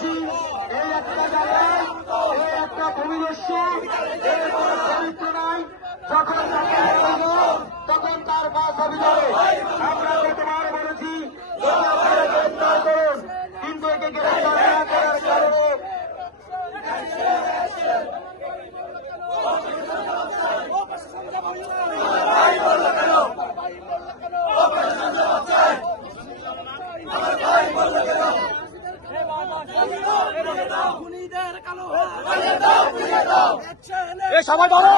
বলেছি এই একটা জায়গায় এই একটা ভূমিদস্যু এর কোনো চরিত্র নাই, যখন তাকে তখন তার বাস হবে। আমরা গতবার বলেছি গ্রেফতার করুন, কিন্তু একে গ্রেফতার না করার কারণে সবাই ধরো